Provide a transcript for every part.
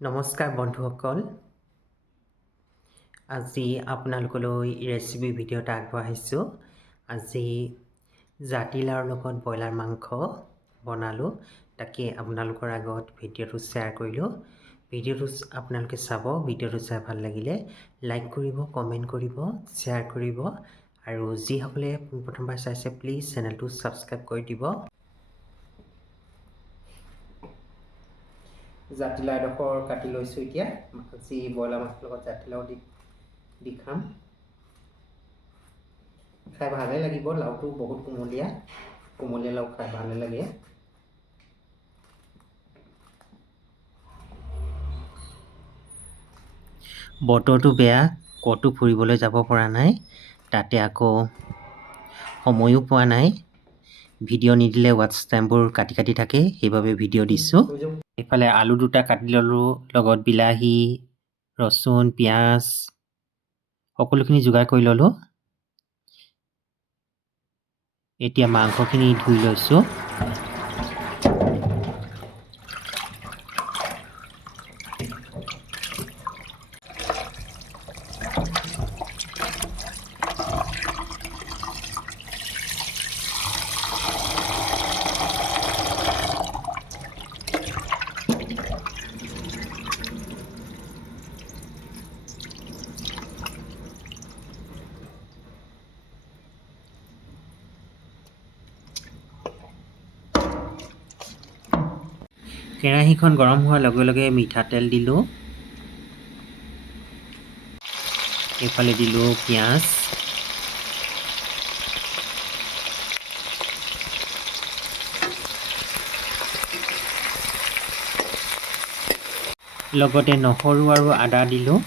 নমস্কাৰ বন্ধুসকল, আজি আপোনালোকলৈ ৰেচিপি ভিডিঅ' এটা আগবঢ়াইছোঁ। আজি জাতিলাওৰ লগত ব্ৰইলাৰ মাংস বনালোঁ, তাকে আপোনালোকৰ আগত ভিডিঅ'টো শ্বেয়াৰ কৰিলোঁ। ভিডিঅ'টো আপোনালোকে চাব। ভিডিঅ'টো চাই ভাল লাগিলে লাইক কৰিব, কমেণ্ট কৰিব, শ্বেয়াৰ কৰিব, আৰু যিসকলে প্ৰথমবাৰ চাইছে প্লিজ চেনেলটো ছাবস্ক্ৰাইব কৰি দিব। জাতিলাও এডোখৰ কাটি লৈছোঁ। এতিয়া আজি ব্ৰইলাৰ মাংসৰ লগত জাতিলাও দি খাম। খাই ভালেই লাগিব। লাওটো বহুত কোমলীয়া লাও খাই ভালে লাগে। বতৰটো বেয়া, ক'তো ফুৰিবলৈ যাব পৰা নাই, তাতে আকৌ সময়ো পোৱা নাই। ভিডিঅ' নিদিলে ৱাটচ টাইমবোৰ কাটি থাকে, সেইবাবে ভিডিঅ' দিছোঁ। এইফালে আলু দুটা কাটি ল'লোঁ, লগত বিলাহী, ৰচুন, পিঁয়াজ সকলোখিনি যোগাৰ কৰি ল'লোঁ। এতিয়া মাংসখিনি ধুই লৈছোঁ। কেৰাহীখন গৰম হোৱাৰ লগে লগে মিঠাতেল দিলোঁ। এইফালে দিলোঁ পিঁয়াজ, লগতে নহৰু আৰু আদা দিলোঁ।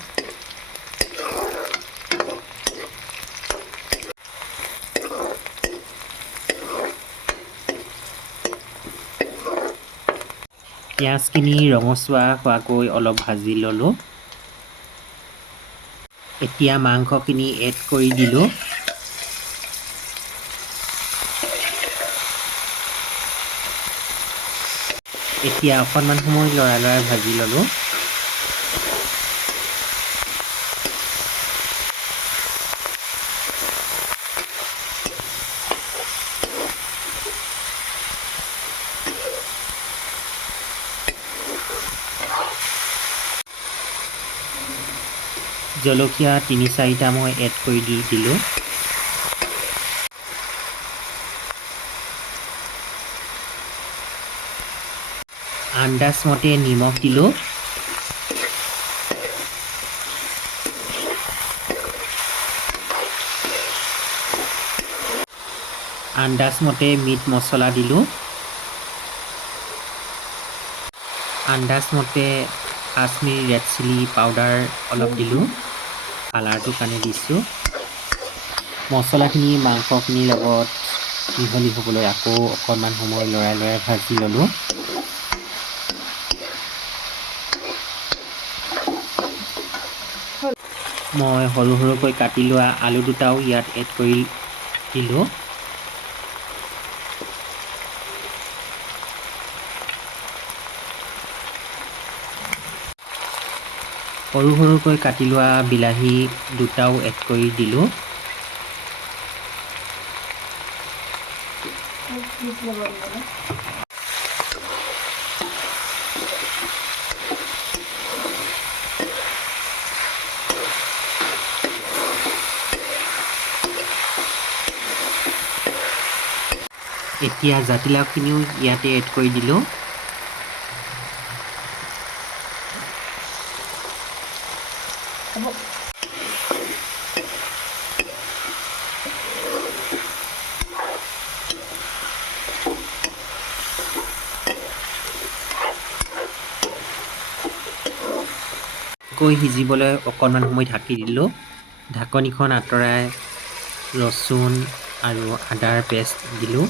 পিঁয়াজখিনি ৰঙচুৱা হোৱাকৈ অলপ ভাজি ল'লোঁ। এতিয়া মাংসখিনি এড কৰি দিলোঁ। এতিয়া অকণমান সময় লৰাই ভাজি ল'লোঁ। জলকীয়া ৩-৪টা মই এড কৰি দিলোঁ। আন্দাজমতে নিমখ দিলোঁ। আন্দাজমতে মিট মছলা দিলোঁ। আন্দাজমতে কাশ্মীৰী ৰেড চিলি পাউডাৰ অলপ দিলোঁ, কালাৰটোৰ কাৰণে দিছোঁ। মছলাখিনি মাংসখিনিৰ লগত মিহলি হ'বলৈ আকৌ অকণমান সময় লৰাই ভাজি ল'লোঁ। মই সৰুকৈ কাটি লোৱা আলু দুটাও ইয়াত এড কৰি দিলোঁ। সৰুকৈ কাটি লোৱা বিলাহী দুটাও এড কৰি দিলোঁ। এতিয়া জাতিলাওখিনিও ইয়াতে এড কৰি দিলোঁ। সিজিবলৈ অকণমান সময় ঢাকি দিলোঁ। ঢাকনিখন আঁতৰাই ৰচুন আৰু আদাৰ পেষ্ট দিলোঁ।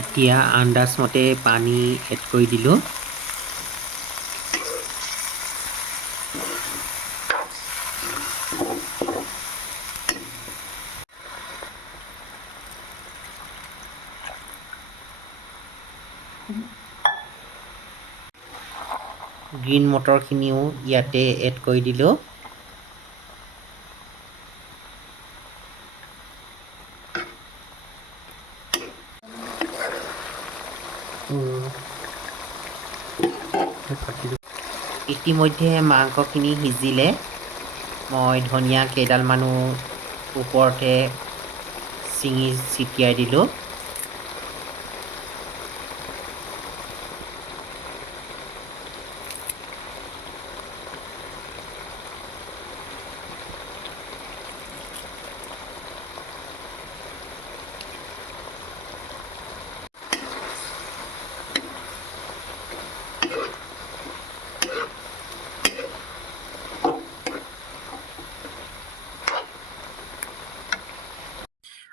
এতিয়া আন্দাজমতে পানী এড কৰি দিলোঁ। গ্ৰীণ মটৰখিনিও ইয়াতে এড কৰি দিলোঁ। ইতিমধ্যে মাংসখিনি সিজিলে মই ধনিয়া কেইডালমানো ওপৰতে ছিঙি ছিটিয়াই দিলোঁ।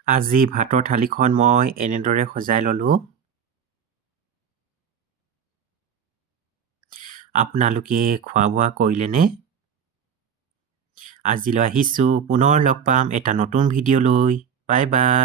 আজি ভাতৰ থালিখন মই এনেদৰে সজাই ল'লোঁ। আপোনালোকে খোৱা বোৱা কৰিলেনে? আজিলৈ আহিছোঁ, পুনৰ লগ পাম এটা নতুন ভিডিঅ' লৈ। Bye bye.